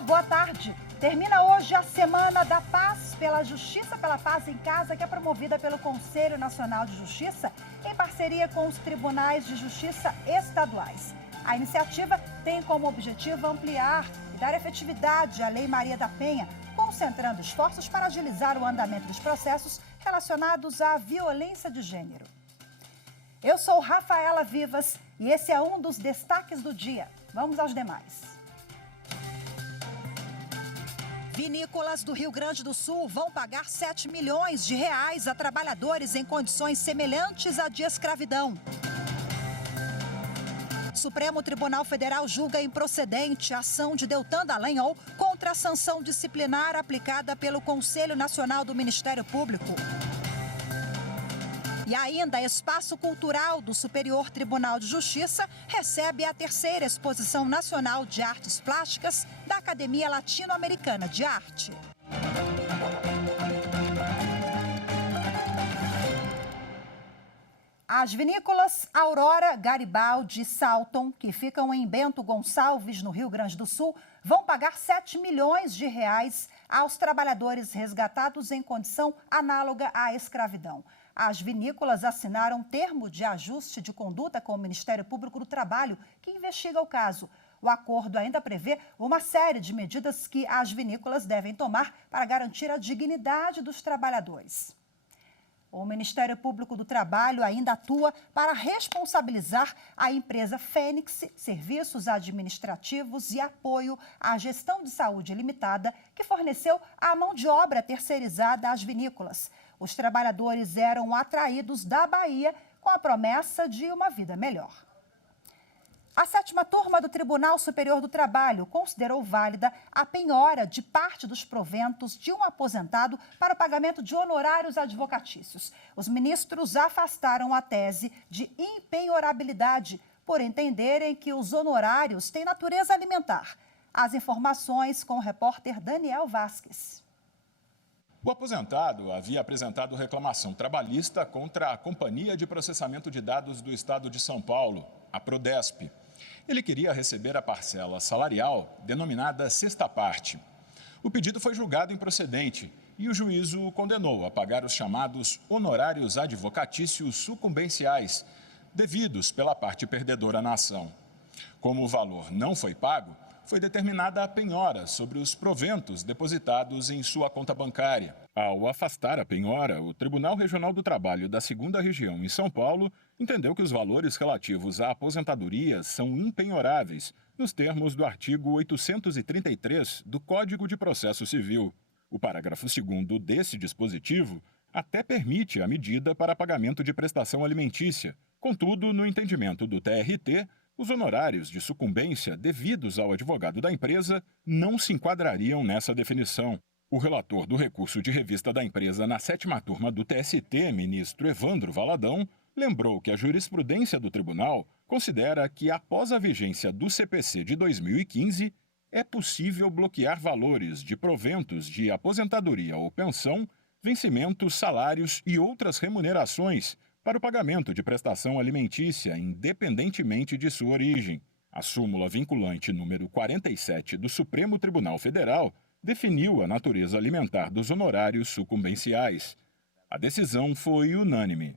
Olá, boa tarde. Termina hoje a Semana da Paz pela Justiça pela Paz em Casa, que é promovida pelo Conselho Nacional de Justiça em parceria com os tribunais de justiça estaduais. A iniciativa tem como objetivo ampliar e dar efetividade à Lei Maria da Penha, concentrando esforços para agilizar o andamento dos processos relacionados à violência de gênero. Eu sou Rafaela Vivas e esse é um dos destaques do dia. Vamos aos demais. Vinícolas do Rio Grande do Sul vão pagar 7 milhões de reais a trabalhadores em condições semelhantes à de escravidão. Supremo Tribunal Federal julga improcedente a ação de Deltan Dallagnol contra a sanção disciplinar aplicada pelo Conselho Nacional do Ministério Público. E ainda, Espaço Cultural do Superior Tribunal de Justiça recebe a terceira Exposição Nacional de Artes Plásticas da Academia Latino-Americana de Arte. As vinícolas Aurora, Garibaldi e Salton, que ficam em Bento Gonçalves, no Rio Grande do Sul, vão pagar 7 milhões de reais aos trabalhadores resgatados em condição análoga à escravidão. As vinícolas assinaram termo de ajuste de conduta com o Ministério Público do Trabalho, que investiga o caso. O acordo ainda prevê uma série de medidas que as vinícolas devem tomar para garantir a dignidade dos trabalhadores. O Ministério Público do Trabalho ainda atua para responsabilizar a empresa Fênix Serviços Administrativos e Apoio à Gestão de Saúde Limitada, que forneceu a mão de obra terceirizada às vinícolas. Os trabalhadores eram atraídos da Bahia com a promessa de uma vida melhor. A 7ª turma do Tribunal Superior do Trabalho considerou válida a penhora de parte dos proventos de um aposentado para o pagamento de honorários advocatícios. Os ministros afastaram a tese de impenhorabilidade por entenderem que os honorários têm natureza alimentar. As informações com o repórter Daniel Vasques. O aposentado havia apresentado reclamação trabalhista contra a Companhia de Processamento de Dados do Estado de São Paulo, a Prodesp. Ele queria receber a parcela salarial denominada sexta parte. O pedido foi julgado improcedente e o juízo o condenou a pagar os chamados honorários advocatícios sucumbenciais, devidos pela parte perdedora na ação. Como o valor não foi pago, foi determinada a penhora sobre os proventos depositados em sua conta bancária. Ao afastar a penhora, o Tribunal Regional do Trabalho da 2ª Região em São Paulo entendeu que os valores relativos à aposentadoria são impenhoráveis, nos termos do artigo 833 do Código de Processo Civil. O parágrafo 2º desse dispositivo até permite a medida para pagamento de prestação alimentícia. Contudo, no entendimento do TRT, os honorários de sucumbência devidos ao advogado da empresa não se enquadrariam nessa definição. O relator do recurso de revista da empresa na 7ª turma do TST, ministro Evandro Valadão, lembrou que a jurisprudência do tribunal considera que, após a vigência do CPC de 2015, é possível bloquear valores de proventos de aposentadoria ou pensão, vencimentos, salários e outras remunerações para o pagamento de prestação alimentícia, independentemente de sua origem. A súmula vinculante número 47 do Supremo Tribunal Federal definiu a natureza alimentar dos honorários sucumbenciais. A decisão foi unânime.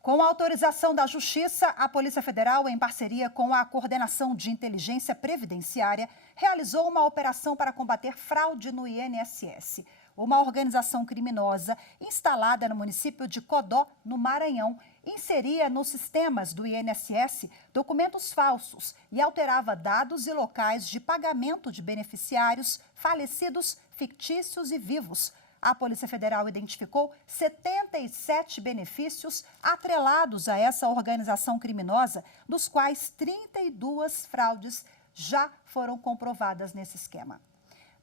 Com a autorização da Justiça, a Polícia Federal, em parceria com a Coordenação de Inteligência Previdenciária, realizou uma operação para combater fraude no INSS. Uma organização criminosa instalada no município de Codó, no Maranhão, inseria nos sistemas do INSS documentos falsos e alterava dados e locais de pagamento de beneficiários falecidos, fictícios e vivos. A Polícia Federal identificou 77 benefícios atrelados a essa organização criminosa, dos quais 32 fraudes já foram comprovadas nesse esquema.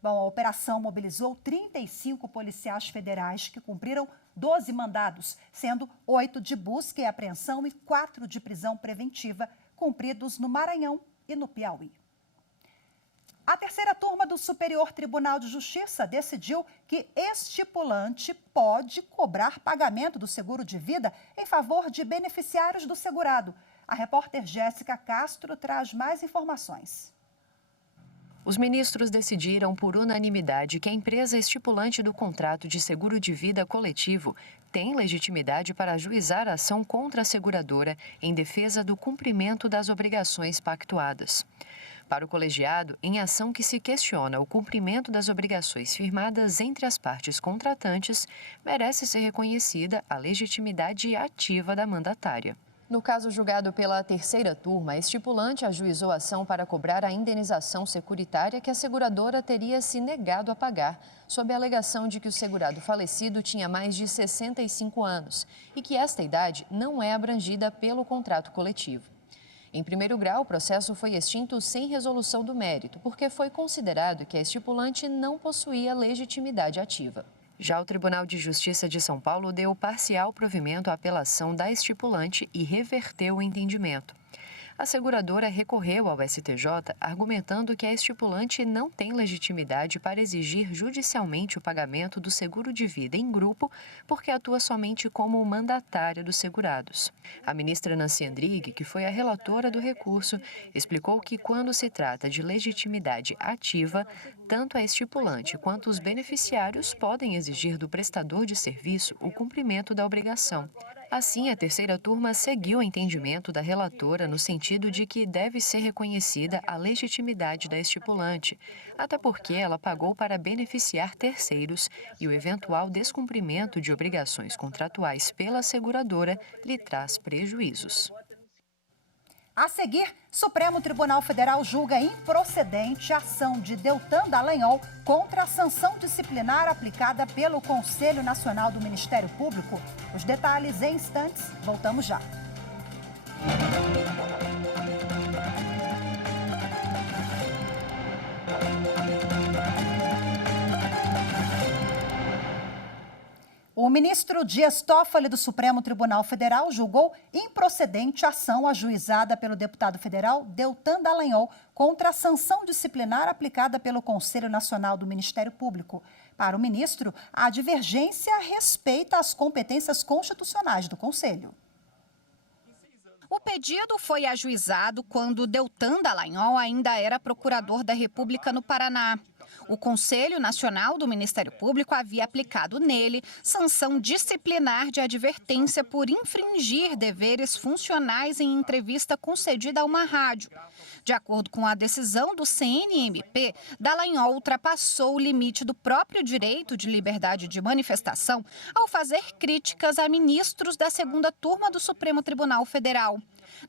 Bom, a operação mobilizou 35 policiais federais que cumpriram 12 mandados, sendo 8 de busca e apreensão e 4 de prisão preventiva, cumpridos no Maranhão e no Piauí. A 3ª turma do Superior Tribunal de Justiça decidiu que estipulante pode cobrar pagamento do seguro de vida em favor de beneficiários do segurado. A repórter Jéssica Castro traz mais informações. Os ministros decidiram por unanimidade que a empresa estipulante do contrato de seguro de vida coletivo tem legitimidade para ajuizar a ação contra a seguradora em defesa do cumprimento das obrigações pactuadas. Para o colegiado, em ação que se questiona o cumprimento das obrigações firmadas entre as partes contratantes, merece ser reconhecida a legitimidade ativa da mandatária. No caso julgado pela terceira turma, a estipulante ajuizou a ação para cobrar a indenização securitária que a seguradora teria se negado a pagar, sob a alegação de que o segurado falecido tinha mais de 65 anos e que esta idade não é abrangida pelo contrato coletivo. Em primeiro grau, o processo foi extinto sem resolução do mérito, porque foi considerado que a estipulante não possuía legitimidade ativa. Já o Tribunal de Justiça de São Paulo deu parcial provimento à apelação da estipulante e reverteu o entendimento. A seguradora recorreu ao STJ, argumentando que a estipulante não tem legitimidade para exigir judicialmente o pagamento do seguro de vida em grupo, porque atua somente como mandatária dos segurados. A ministra Nancy Andrighi, que foi a relatora do recurso, explicou que quando se trata de legitimidade ativa, tanto a estipulante quanto os beneficiários podem exigir do prestador de serviço o cumprimento da obrigação. Assim, a terceira turma seguiu o entendimento da relatora no sentido de que deve ser reconhecida a legitimidade da estipulante, até porque ela pagou para beneficiar terceiros e o eventual descumprimento de obrigações contratuais pela seguradora lhe traz prejuízos. A seguir, Supremo Tribunal Federal julga improcedente a ação de Deltan Dallagnol contra a sanção disciplinar aplicada pelo Conselho Nacional do Ministério Público. Os detalhes em instantes, voltamos já. O ministro Dias Toffoli do Supremo Tribunal Federal julgou improcedente a ação ajuizada pelo deputado federal Deltan Dallagnol contra a sanção disciplinar aplicada pelo Conselho Nacional do Ministério Público. Para o ministro, a divergência respeita as competências constitucionais do Conselho. O pedido foi ajuizado quando Deltan Dallagnol ainda era procurador da República no Paraná. O Conselho Nacional do Ministério Público havia aplicado nele sanção disciplinar de advertência por infringir deveres funcionais em entrevista concedida a uma rádio. De acordo com a decisão do CNMP, Dallagnol ultrapassou o limite do próprio direito de liberdade de manifestação ao fazer críticas a ministros da segunda turma do Supremo Tribunal Federal.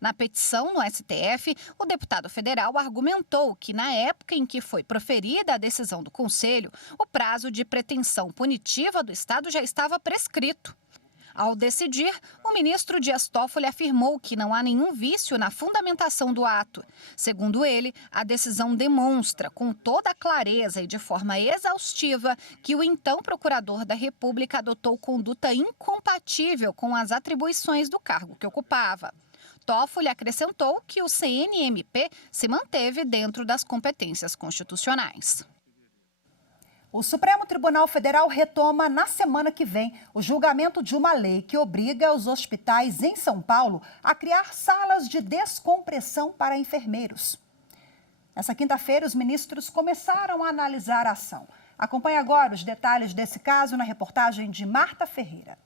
Na petição no STF, o deputado federal argumentou que, na época em que foi proferida a decisão do Conselho, o prazo de pretensão punitiva do Estado já estava prescrito. Ao decidir, o ministro Dias Toffoli afirmou que não há nenhum vício na fundamentação do ato. Segundo ele, a decisão demonstra, com toda a clareza e de forma exaustiva, que o então procurador da República adotou conduta incompatível com as atribuições do cargo que ocupava. Toffoli acrescentou que o CNMP se manteve dentro das competências constitucionais. O Supremo Tribunal Federal retoma na semana que vem o julgamento de uma lei que obriga os hospitais em São Paulo a criar salas de descompressão para enfermeiros. Nessa quinta-feira, os ministros começaram a analisar a ação. Acompanhe agora os detalhes desse caso na reportagem de Marta Ferreira.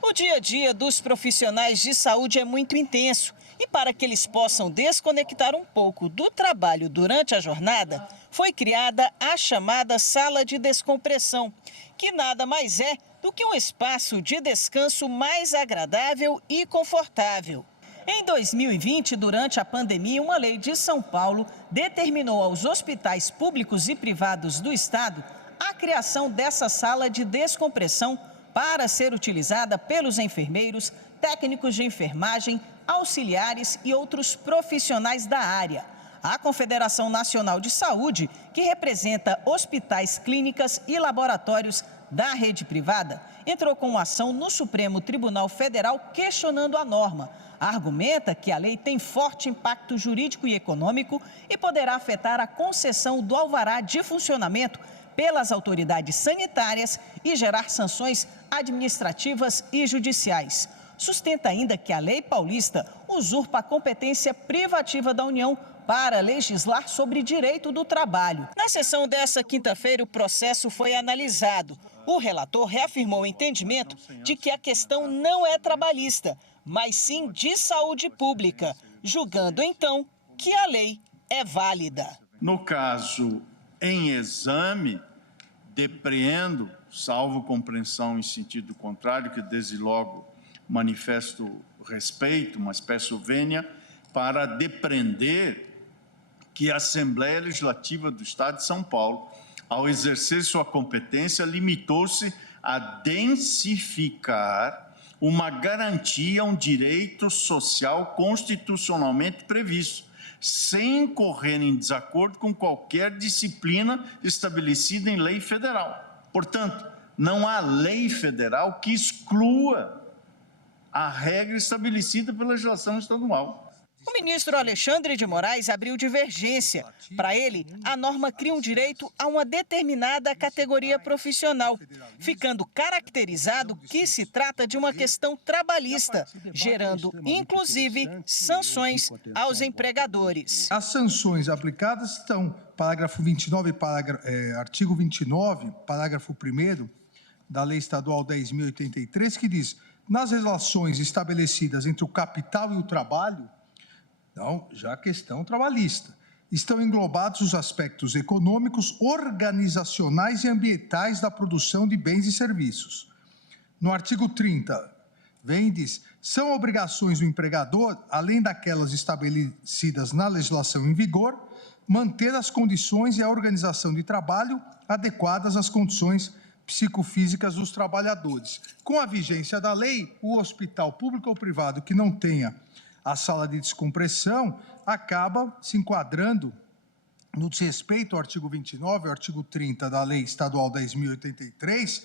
O dia a dia dos profissionais de saúde é muito intenso e para que eles possam desconectar um pouco do trabalho durante a jornada, foi criada a chamada sala de descompressão, que nada mais é do que um espaço de descanso mais agradável e confortável. Em 2020, durante a pandemia, uma lei de São Paulo determinou aos hospitais públicos e privados do estado a criação dessa sala de descompressão para ser utilizada pelos enfermeiros, técnicos de enfermagem, auxiliares e outros profissionais da área. A Confederação Nacional de Saúde, que representa hospitais, clínicas e laboratórios da rede privada, entrou com ação no Supremo Tribunal Federal questionando a norma. Argumenta que a lei tem forte impacto jurídico e econômico e poderá afetar a concessão do alvará de funcionamento pelas autoridades sanitárias e gerar sanções administrativas e judiciais. Sustenta ainda que a lei paulista usurpa a competência privativa da União para legislar sobre direito do trabalho. Na sessão dessa quinta-feira, o processo foi analisado. O relator reafirmou o entendimento de que a questão não é trabalhista, mas sim de saúde pública, julgando então que a lei é válida. No caso em exame, depreendo, salvo compreensão em sentido contrário, que desde logo manifesto respeito, mas peço vênia, para depreender que a Assembleia Legislativa do Estado de São Paulo, ao exercer sua competência, limitou-se a densificar uma garantia, um direito social constitucionalmente previsto, sem incorrer em desacordo com qualquer disciplina estabelecida em lei federal. Portanto, não há lei federal que exclua a regra estabelecida pela legislação estadual. O ministro Alexandre de Moraes abriu divergência. Para ele, a norma cria um direito a uma determinada categoria profissional, ficando caracterizado que se trata de uma questão trabalhista, gerando, inclusive, sanções aos empregadores. As sanções aplicadas estão, parágrafo 29, artigo 29, parágrafo 1º da Lei Estadual 10.083, que diz: nas relações estabelecidas entre o capital e o trabalho, então, já a questão trabalhista, estão englobados os aspectos econômicos, organizacionais e ambientais da produção de bens e serviços. No artigo 30, vem e diz: são obrigações do empregador, além daquelas estabelecidas na legislação em vigor, manter as condições e a organização de trabalho adequadas às condições psicofísicas dos trabalhadores. Com a vigência da lei, o hospital público ou privado que não tenha a sala de descompressão acaba se enquadrando no desrespeito ao artigo 29, ao artigo 30 da Lei Estadual 10.083,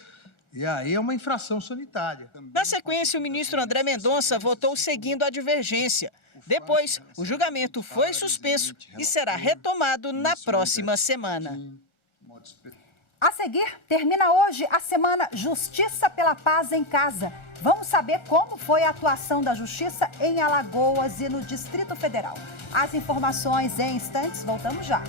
e aí é uma infração sanitária. Na sequência, o ministro André Mendonça votou seguindo a divergência. Depois, o julgamento foi suspenso e será retomado na próxima semana. A seguir, termina hoje a semana Justiça pela Paz em Casa. Vamos saber como foi a atuação da Justiça em Alagoas e no Distrito Federal. As informações em instantes, voltamos já.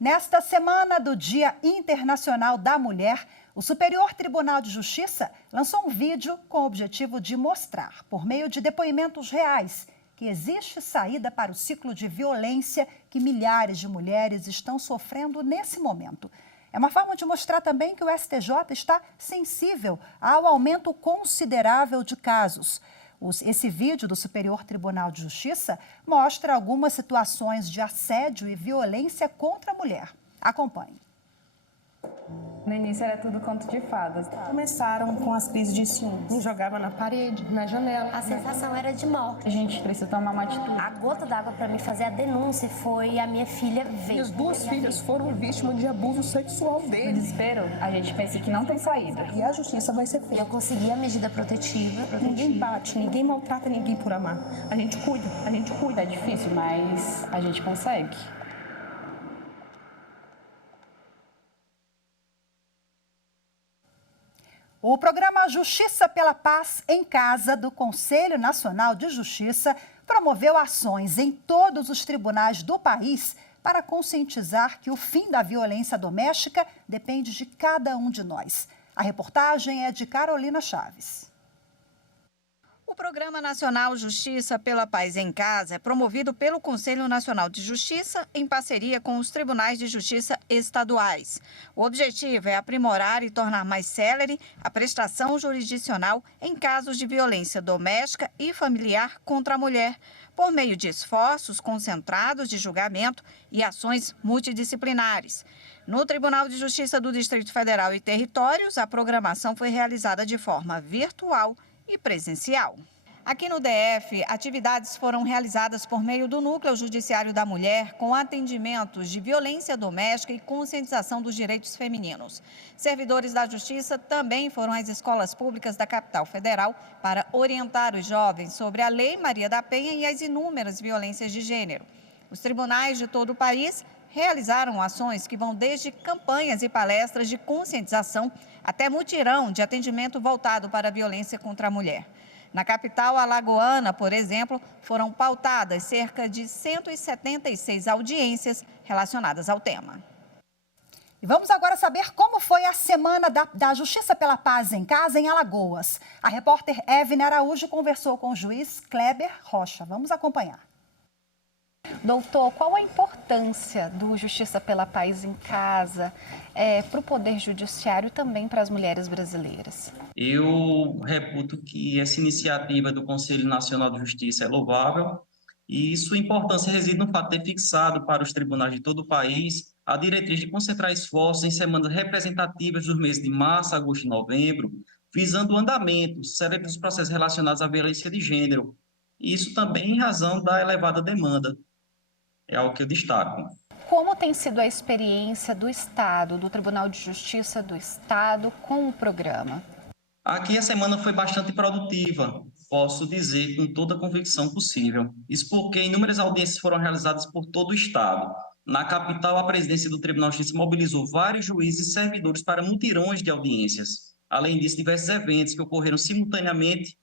Nesta semana do Dia Internacional da Mulher, o Superior Tribunal de Justiça lançou um vídeo com o objetivo de mostrar, por meio de depoimentos reais, que existe saída para o ciclo de violência que milhares de mulheres estão sofrendo nesse momento. É uma forma de mostrar também que o STJ está sensível ao aumento considerável de casos. Esse vídeo do Superior Tribunal de Justiça mostra algumas situações de assédio e violência contra a mulher. Acompanhe. No início era tudo conto de fadas. Começaram com as crises de ciúmes. Me jogava na parede, na janela. A sensação era de morte. A gente precisa tomar uma atitude. A gota d'água para mim fazer a denúncia foi a minha filha ver. Minhas duas filhas foram vítimas de abuso sexual No dele. desespero, a gente pensa que não tem saída. E a justiça vai ser feita. Eu consegui a medida protetiva. Ninguém bate, ninguém maltrata ninguém por amar. A gente cuida, a gente cuida. É difícil, mas a gente consegue. O programa Justiça pela Paz em Casa, do Conselho Nacional de Justiça, promoveu ações em todos os tribunais do país para conscientizar que o fim da violência doméstica depende de cada um de nós. A reportagem é de Carolina Chaves. O Programa Nacional Justiça pela Paz em Casa é promovido pelo Conselho Nacional de Justiça em parceria com os tribunais de justiça estaduais. O objetivo é aprimorar e tornar mais célere a prestação jurisdicional em casos de violência doméstica e familiar contra a mulher, por meio de esforços concentrados de julgamento e ações multidisciplinares. No Tribunal de Justiça do Distrito Federal e Territórios, a programação foi realizada de forma virtual e presencial. Aqui no DF, atividades foram realizadas por meio do Núcleo Judiciário da Mulher, com atendimentos de violência doméstica e conscientização dos direitos femininos. Servidores da Justiça também foram às escolas públicas da capital federal para orientar os jovens sobre a Lei Maria da Penha e as inúmeras violências de gênero. Os tribunais de todo o país realizaram ações que vão desde campanhas e palestras de conscientização até mutirão de atendimento voltado para a violência contra a mulher. Na capital alagoana, por exemplo, foram pautadas cerca de 176 audiências relacionadas ao tema. E vamos agora saber como foi a Semana da Justiça pela Paz em Casa, em Alagoas. A repórter Evne Araújo conversou com o juiz Kleber Rocha. Vamos acompanhar. Doutor, qual a importância do Justiça pela Paz em Casa para o Poder Judiciário e também para as mulheres brasileiras? Eu reputo que essa iniciativa do Conselho Nacional de Justiça é louvável e sua importância reside no fato de ter fixado para os tribunais de todo o país a diretriz de concentrar esforços em semanas representativas dos meses de março, agosto e novembro, visando o andamento célere dos processos relacionados à violência de gênero. E isso também em razão da elevada demanda. É algo que eu destaco. Como tem sido a experiência do Estado, do Tribunal de Justiça do Estado, com o programa? Aqui a semana foi bastante produtiva, posso dizer com toda a convicção possível. Isso porque inúmeras audiências foram realizadas por todo o Estado. Na capital, a presidência do Tribunal de Justiça mobilizou vários juízes e servidores para mutirões de audiências. Além disso, diversos eventos que ocorreram simultaneamente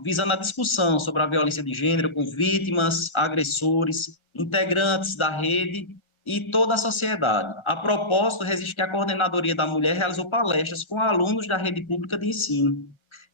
visando a discussão sobre a violência de gênero com vítimas, agressores, integrantes da rede e toda a sociedade. A propósito, resiste que a Coordenadoria da Mulher realizou palestras com alunos da rede pública de ensino.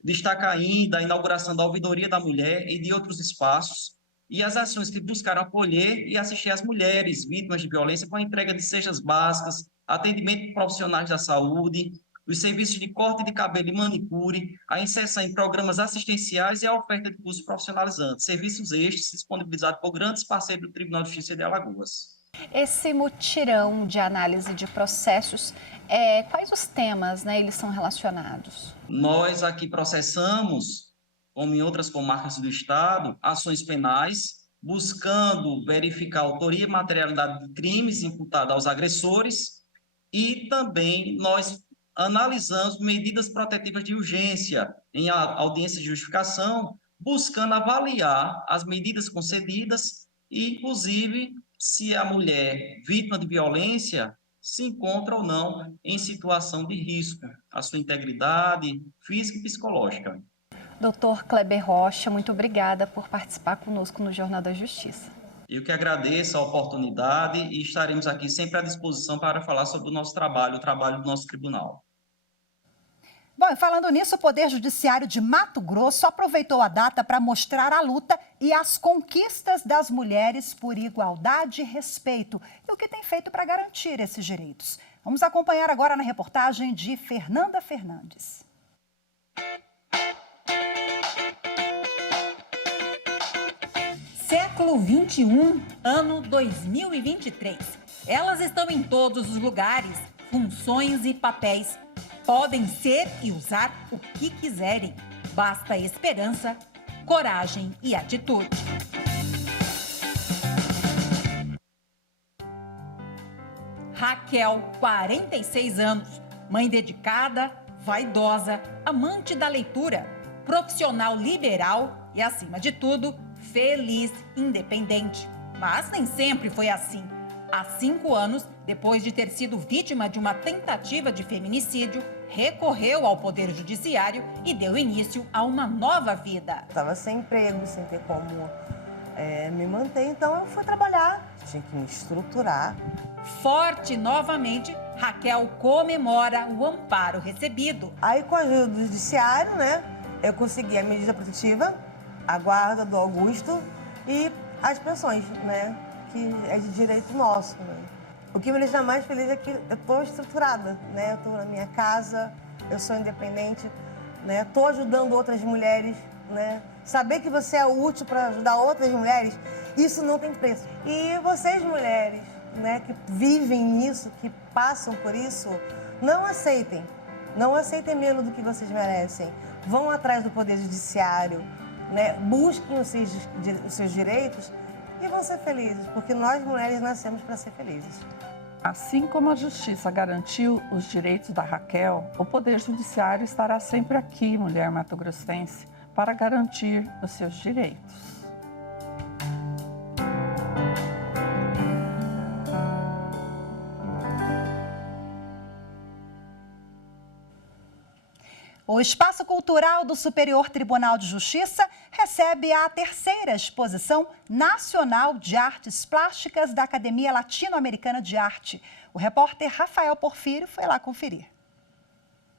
Destaca ainda a inauguração da Ouvidoria da Mulher e de outros espaços e as ações que buscaram acolher e assistir as mulheres vítimas de violência com a entrega de cestas básicas, atendimento de profissionais da saúde, os serviços de corte de cabelo e manicure, a inserção em programas assistenciais e a oferta de cursos profissionalizantes, serviços estes disponibilizados por grandes parceiros do Tribunal de Justiça de Alagoas. Esse mutirão de análise de processos, quais os temas, eles são relacionados? Nós aqui processamos, como em outras comarcas do Estado, ações penais, buscando verificar a autoria e materialidade de crimes imputados aos agressores e também nós analisamos medidas protetivas de urgência em audiência de justificação, buscando avaliar as medidas concedidas e, inclusive, se a mulher vítima de violência se encontra ou não em situação de risco, a sua integridade física e psicológica. Doutor Kleber Rocha, muito obrigada por participar conosco no Jornal da Justiça. Eu que agradeço a oportunidade e estaremos aqui sempre à disposição para falar sobre o nosso trabalho, o trabalho do nosso tribunal. Bom, e falando nisso, o Poder Judiciário de Mato Grosso aproveitou a data para mostrar a luta e as conquistas das mulheres por igualdade e respeito e o que tem feito para garantir esses direitos. Vamos acompanhar agora na reportagem de Fernanda Fernandes. Século 21, ano 2023. Elas estão em todos os lugares, funções e papéis. Podem ser e usar o que quiserem. Basta esperança, coragem e atitude. Raquel, 46 anos, mãe dedicada, vaidosa, amante da leitura, profissional liberal e, acima de tudo, feliz, independente. Mas nem sempre foi assim. Há 5 anos, depois de ter sido vítima de uma tentativa de feminicídio, recorreu ao Poder Judiciário e deu início a uma nova vida. Estava sem emprego, sem ter como me manter, então eu fui trabalhar, tinha que me estruturar. Forte novamente, Raquel comemora o amparo recebido. Aí, com a ajuda do Judiciário, eu consegui a medida protetiva, a guarda do Augusto e as pensões, que é de direito nosso. O que me deixa mais feliz é que eu estou estruturada, eu estou na minha casa, eu sou independente, estou ajudando outras mulheres, Saber que você é útil para ajudar outras mulheres, isso não tem preço. E vocês, mulheres, que vivem isso, que passam por isso, não aceitem menos do que vocês merecem. Vão atrás do Poder Judiciário, busquem os seus direitos e vão ser felizes, porque nós mulheres nascemos para ser felizes. Assim como a Justiça garantiu os direitos da Raquel, o Poder Judiciário estará sempre aqui, mulher mato-grossense, para garantir os seus direitos. O Espaço Cultural do Superior Tribunal de Justiça recebe a terceira exposição nacional de artes plásticas da Academia Latino-Americana de Arte. O repórter Rafael Porfírio foi lá conferir.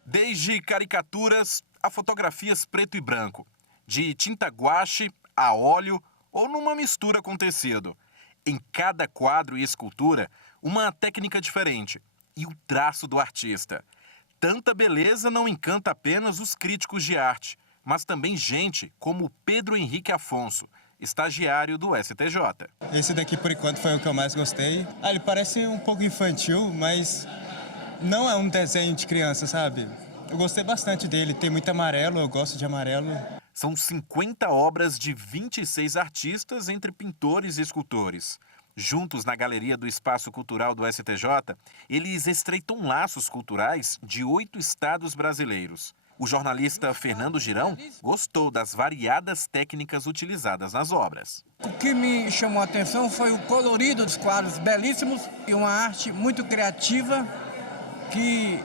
Desde caricaturas a fotografias preto e branco, de tinta guache a óleo ou numa mistura com tecido. Em cada quadro e escultura, uma técnica diferente e o traço do artista. Tanta beleza não encanta apenas os críticos de arte, mas também gente como Pedro Henrique Afonso, estagiário do STJ. Esse daqui, por enquanto, foi o que eu mais gostei. Ele parece um pouco infantil, mas não é um desenho de criança, sabe? Eu gostei bastante dele, tem muito amarelo, eu gosto de amarelo. São 50 obras de 26 artistas, entre pintores e escultores. Juntos na galeria do Espaço Cultural do STJ, eles estreitam laços culturais de 8 estados brasileiros. O jornalista Fernando Girão gostou das variadas técnicas utilizadas nas obras. O que me chamou a atenção foi o colorido dos quadros belíssimos e uma arte muito criativa que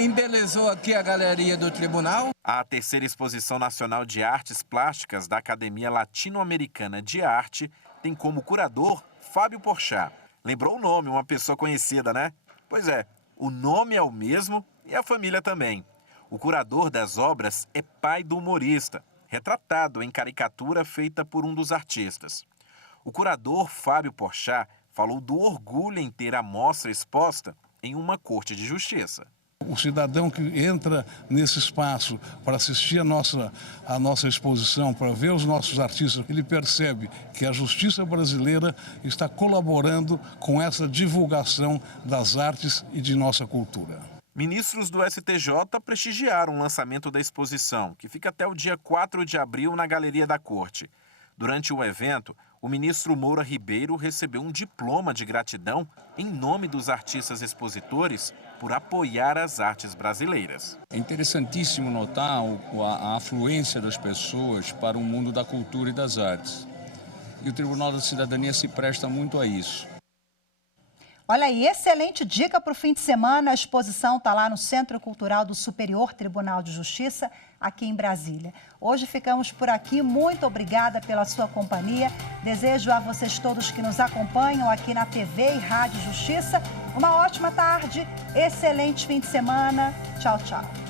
embelezou aqui a galeria do tribunal. A terceira exposição nacional de artes plásticas da Academia Latino-Americana de Arte tem como curador Fábio Porchat. Lembrou o nome, uma pessoa conhecida, né? Pois é, o nome é o mesmo e a família também. O curador das obras é pai do humorista, retratado em caricatura feita por um dos artistas. O curador Fábio Porchat falou do orgulho em ter a mostra exposta em uma corte de justiça. O cidadão que entra nesse espaço para assistir a nossa exposição, para ver os nossos artistas, ele percebe que a justiça brasileira está colaborando com essa divulgação das artes e de nossa cultura. Ministros do STJ prestigiaram o lançamento da exposição, que fica até o dia 4 de abril na Galeria da Corte. Durante o evento, o ministro Moura Ribeiro recebeu um diploma de gratidão em nome dos artistas expositores por apoiar as artes brasileiras. É interessantíssimo notar a afluência das pessoas para o mundo da cultura e das artes. E o Tribunal da Cidadania se presta muito a isso. Olha aí, excelente dica para o fim de semana. A exposição está lá no Centro Cultural do Superior Tribunal de Justiça, aqui em Brasília. Hoje ficamos por aqui. Muito obrigada pela sua companhia. Desejo a vocês todos que nos acompanham aqui na TV e Rádio Justiça uma ótima tarde, excelente fim de semana. Tchau, tchau.